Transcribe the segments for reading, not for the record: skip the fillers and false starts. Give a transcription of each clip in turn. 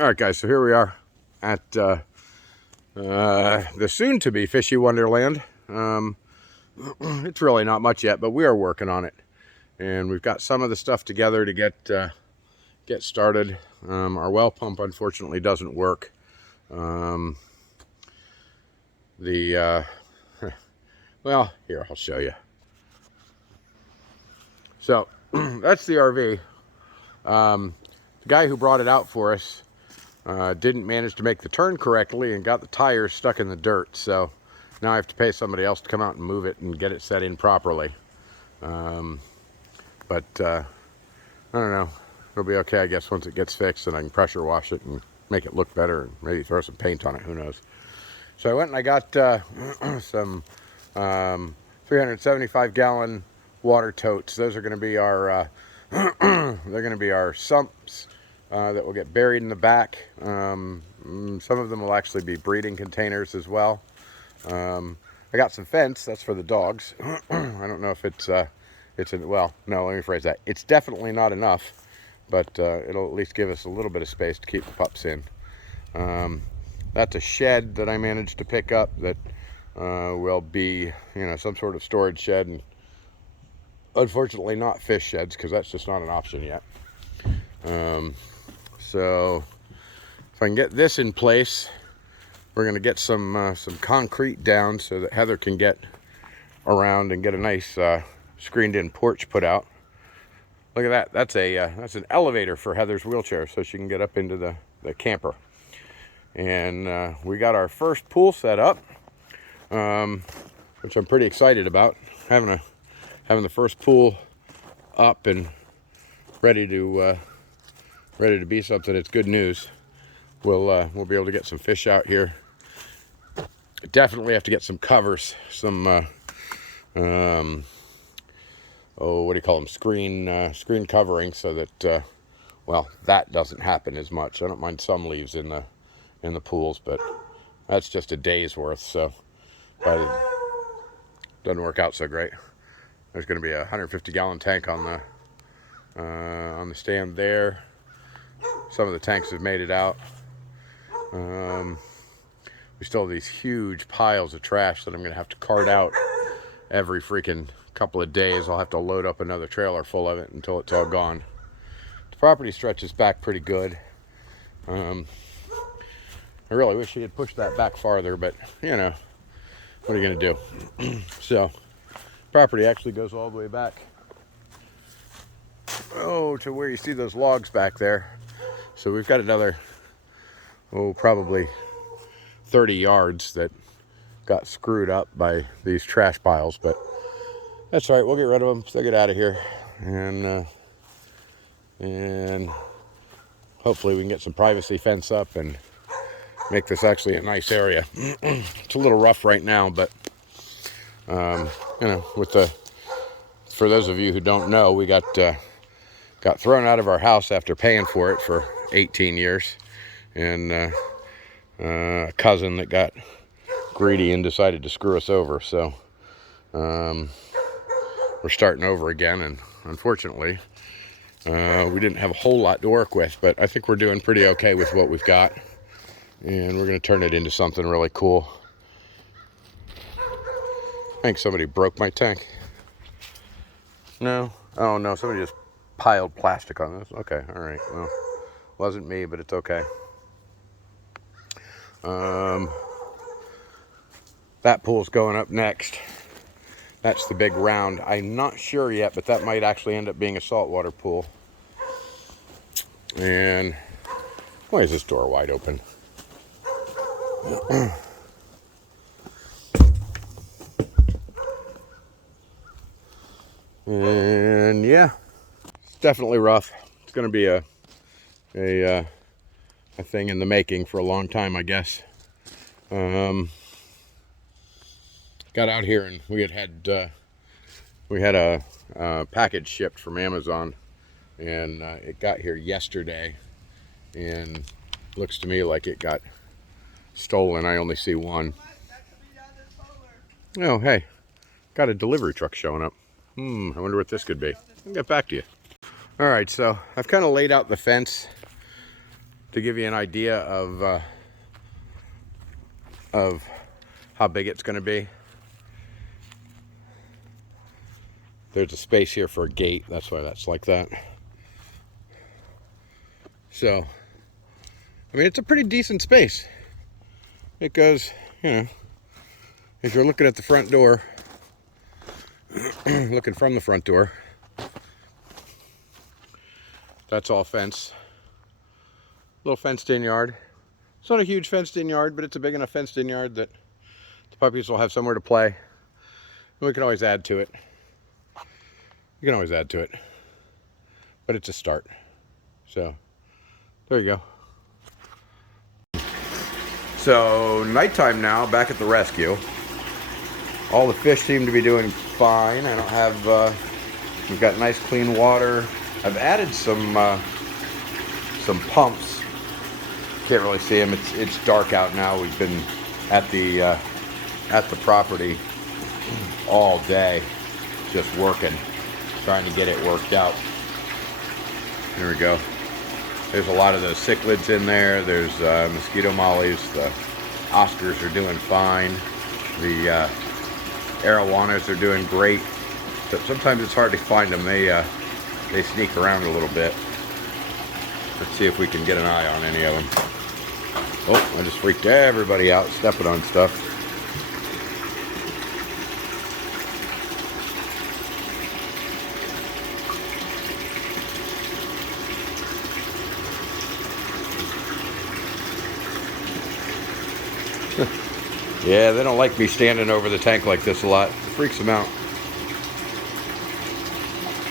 All right, guys, so here we are at the soon-to-be Fishy Wonderland. It's really not much yet, but we are working on it. And we've got some of the stuff together to get started. Our well pump, unfortunately, doesn't work. Well, here, I'll show you. So, that's the RV. The guy who brought it out for us didn't manage to make the turn correctly and got the tires stuck in the dirt. So now I have to pay somebody else to come out and move it and get it set in properly. I don't know. It'll be okay, I guess, once it gets fixed and I can pressure wash it and make it look better and maybe throw some paint on it. Who knows? So I went and I got some 375 gallon water totes. Those are going to be our they're going to be our sumps that will get buried in the back. Some of them will actually be breeding containers as well. I got some fence. That's for the dogs. I don't know if well, no, let me phrase that. It's definitely not enough, but it'll at least give us a little bit of space to keep the pups in. That's a shed that I managed to pick up that will be, some sort of storage shed, and unfortunately not fish sheds because that's just not an option yet. So if I can get this in place, we're going to get some concrete down so that Heather can get around and get a nice screened-in porch put out. Look at that. That's an elevator for Heather's wheelchair, so she can get up into the camper. And we got our first pool set up, which I'm pretty excited about. Having the first pool up and ready to be something. It's good news. We'll be able to get some fish out here. Definitely have to get some covers, some what do you call them? Screen covering, so that that doesn't happen as much. I don't mind some leaves in the pools, but that's just a day's worth, so doesn't work out so great. There's going to be a 150 gallon tank on the stand there. Some of the tanks have made it out. We still have these huge piles of trash that I'm going to have to cart out every freaking couple of days. I'll have to load up another trailer full of it until it's all gone. The property stretches back pretty good. I really wish he had pushed that back farther, but what are you going to do? So, property actually goes all the way back to where you see those logs back there. So we've got another probably 30 yards that got screwed up by these trash piles, but that's all right. We'll get rid of them, so get out of here, and hopefully we can get some privacy fence up and make this actually a nice area. It's a little rough right now, but for those of you who don't know, we got thrown out of our house after paying for it for 18 years, and a cousin that got greedy and decided to screw us over. So we're starting over again, and unfortunately we didn't have a whole lot to work with, but I think we're doing pretty okay with what we've got, and we're going to turn it into something really cool. I think somebody broke my tank. No? Oh no, somebody just piled plastic on this. Okay, all right. Well, wasn't me, but it's okay. That pool's going up next. That's the big round. I'm not sure yet, but that might actually end up being a saltwater pool. And why is this door wide open? And yeah, it's definitely rough. It's going to be a thing in the making for a long time, I guess. Got out here and we had a package shipped from Amazon, and it got here yesterday, and looks to me like it got stolen. I only see one. Oh, hey, got a delivery truck showing up. I wonder what this could be. I'll get back to you. All right, so I've kind of laid out the fence to give you an idea of how big it's going to be. There's a space here for a gate. That's why that's like that. So, I mean, it's a pretty decent space. It goes, you know, if you're looking at the front door, looking from the front door, that's all fenced. Little fenced in yard. It's not a huge fenced in yard, but it's a big enough fenced in yard that the puppies will have somewhere to play. And we can always add to it. You can always add to it. But it's a start. So, there you go. So, nighttime now, back at the rescue. All the fish seem to be doing fine. I don't have, we've got nice clean water. I've added some pumps. Can't really see them. It's dark out now. We've been at the property all day, just working, trying to get it worked out. There we go. There's a lot of those cichlids in there. There's mosquito mollies. The Oscars are doing fine. The arowanas are doing great. But sometimes it's hard to find them. They sneak around a little bit. Let's see if we can get an eye on any of them. Oh, I just freaked everybody out stepping on stuff. Yeah, they don't like me standing over the tank like this a lot. It freaks them out.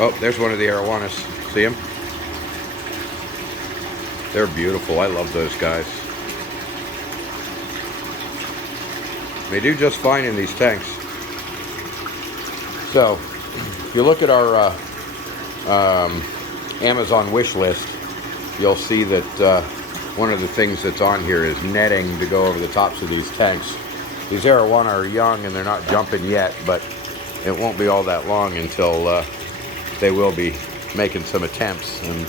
Oh, there's one of the arowanas. See him? They're beautiful. I love those guys. They do just fine in these tanks. So, if you look at our Amazon wish list, you'll see that one of the things that's on here is netting to go over the tops of these tanks. These arowana are young and they're not jumping yet, but it won't be all that long until they will be making some attempts, and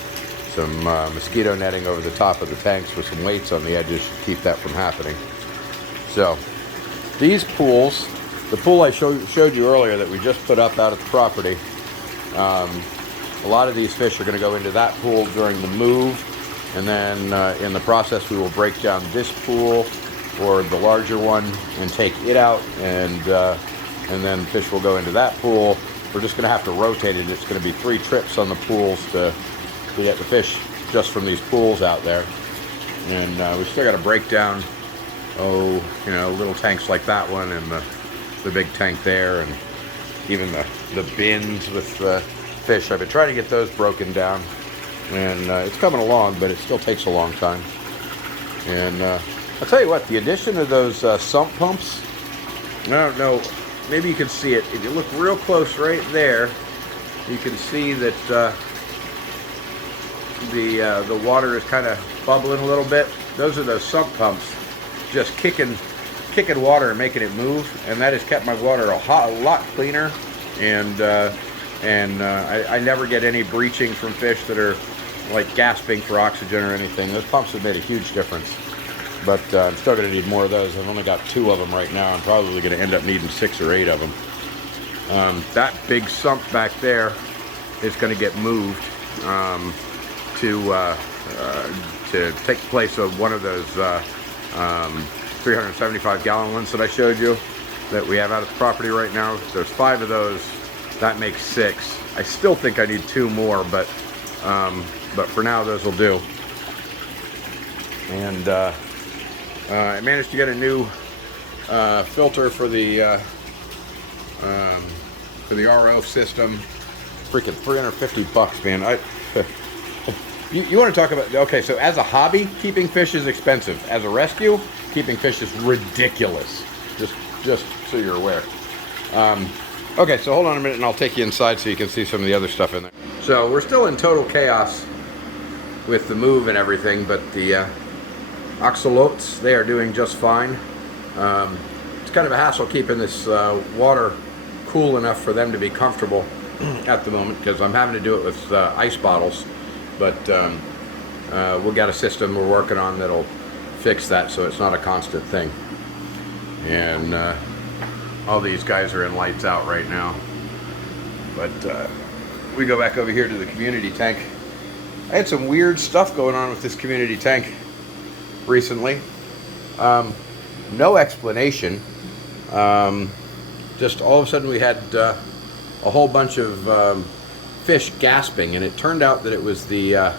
some mosquito netting over the top of the tanks with some weights on the edges to keep that from happening. So, these pools, the pool I showed you earlier that we just put up out at the property, a lot of these fish are going to go into that pool during the move, and then in the process we will break down this pool or the larger one and take it out, and then fish will go into that pool. We're just going to have to rotate it. It's going to be 3 trips on the pools to get the fish just from these pools out there. And we still got to break down, little tanks like that one and the big tank there, and even the bins with fish. I've been trying to get those broken down, and it's coming along, but it still takes a long time. And I'll tell you what, the addition of those sump pumps, I don't know, maybe you can see it. If you look real close right there, you can see that the water is kind of bubbling a little bit. Those are those sump pumps just kicking water and making it move, and that has kept my water a lot cleaner, and I never get any breaching from fish that are like gasping for oxygen or anything. Those pumps have made a huge difference, but I'm still going to need more of those. I've only got 2 of them right now. I'm probably going to end up needing 6 or 8 of them. That big sump back there is going to get moved to take the place of one of those 375 gallon ones that I showed you that we have out at the property right now. There's 5 of those. That makes 6. I still think I need 2 more, but for now those will do. And I managed to get a new filter for the RO system. Freaking $350, man. You want to talk about, okay, so as a hobby, keeping fish is expensive. As a rescue, keeping fish is ridiculous. Just so you're aware. Okay, so hold on a minute and I'll take you inside so you can see some of the other stuff in there. So we're still in total chaos with the move and everything, but the oxalotes, they are doing just fine. It's kind of a hassle keeping this water cool enough for them to be comfortable at the moment, because I'm having to do it with ice bottles. But we'll get a system we're working on that'll fix that so it's not a constant thing. And all these guys are in lights out right now. But we go back over here to the community tank. I had some weird stuff going on with this community tank recently. No explanation. Just all of a sudden we had a whole bunch of fish gasping, and it turned out that it was the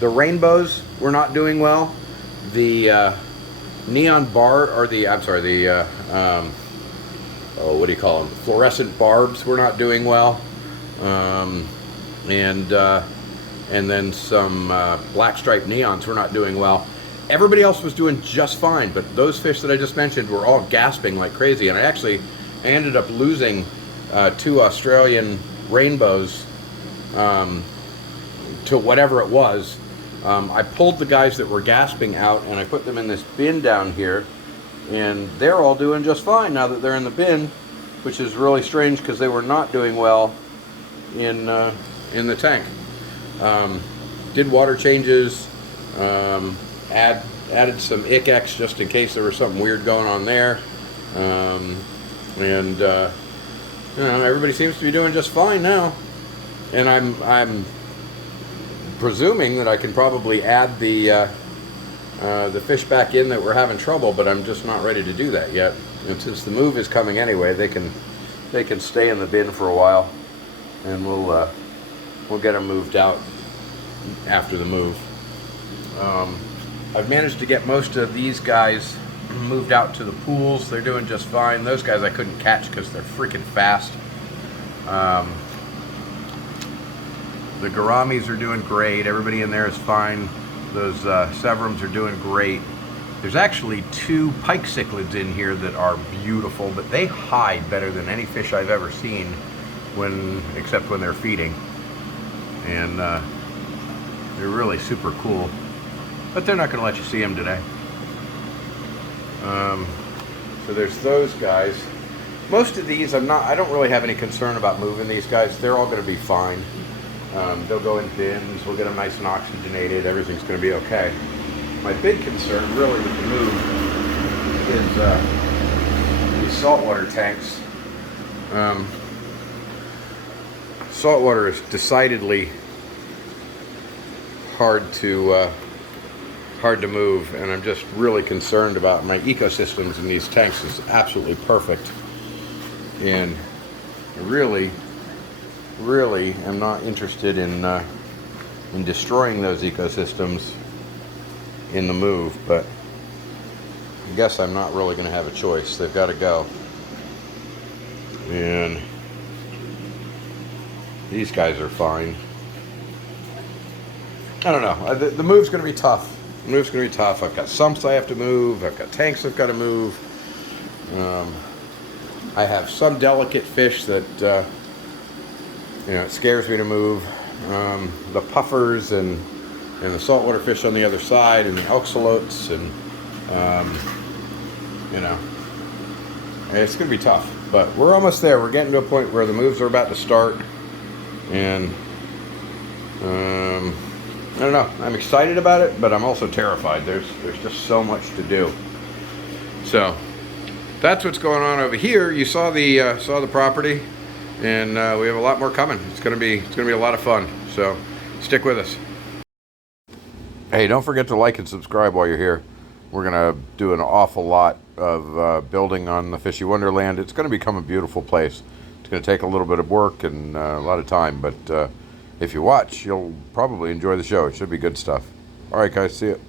rainbows were not doing well. The neon bar, or the, I'm sorry, the oh, what do you call them? Fluorescent barbs were not doing well, and then some black striped neons were not doing well. Everybody else was doing just fine, but those fish that I just mentioned were all gasping like crazy, and I ended up losing 2 Australian rainbows to whatever it was. I pulled the guys that were gasping out, and I put them in this bin down here, and they're all doing just fine now that they're in the bin, which is really strange because they were not doing well in the tank. Did water changes, added some ICX just in case there was something weird going on there, and you know, everybody seems to be doing just fine now. And I'm presuming that I can probably add the fish back in that we're having trouble, but I'm just not ready to do that yet. And since the move is coming anyway, they can stay in the bin for a while, and we'll get them moved out after the move. I've managed to get most of these guys moved out to the pools. They're doing just fine. Those guys I couldn't catch because they're freaking fast. The gouramis are doing great. Everybody in there is fine. Those severums are doing great. There's actually 2 pike cichlids in here that are beautiful, but they hide better than any fish I've ever seen, except when they're feeding. And they're really super cool. But they're not going to let you see them today. So there's those guys. Most of these I don't really have any concern about moving these guys. They're all going to be fine. They'll go in bins, we'll get them nice and oxygenated, everything's going to be okay. My big concern really with the move is these saltwater tanks. Saltwater is decidedly hard to move, and I'm just really concerned about my ecosystems in these tanks is absolutely perfect, and I really am not interested in destroying those ecosystems in the move, but I guess I'm not really going to have a choice. They've got to go. And these guys are fine. I don't know. The move's going to be tough. The move's going to be tough. I've got sumps I have to move. I've got tanks I've got to move. I have some delicate fish that you know, it scares me to move. The puffers and the saltwater fish on the other side, and the oxalotes, and you know, it's going to be tough. But we're almost there. We're getting to a point where the moves are about to start, and I don't know. I'm excited about it, but I'm also terrified. There's just so much to do. So that's what's going on over here. You saw the property, and we have a lot more coming. It's gonna be a lot of fun. So stick with us. Hey, don't forget to like and subscribe while you're here. We're gonna do an awful lot of building on the Fishy Wonderland. It's gonna become a beautiful place. It's gonna take a little bit of work and a lot of time, but if you watch, you'll probably enjoy the show. It should be good stuff. All right, guys, see you.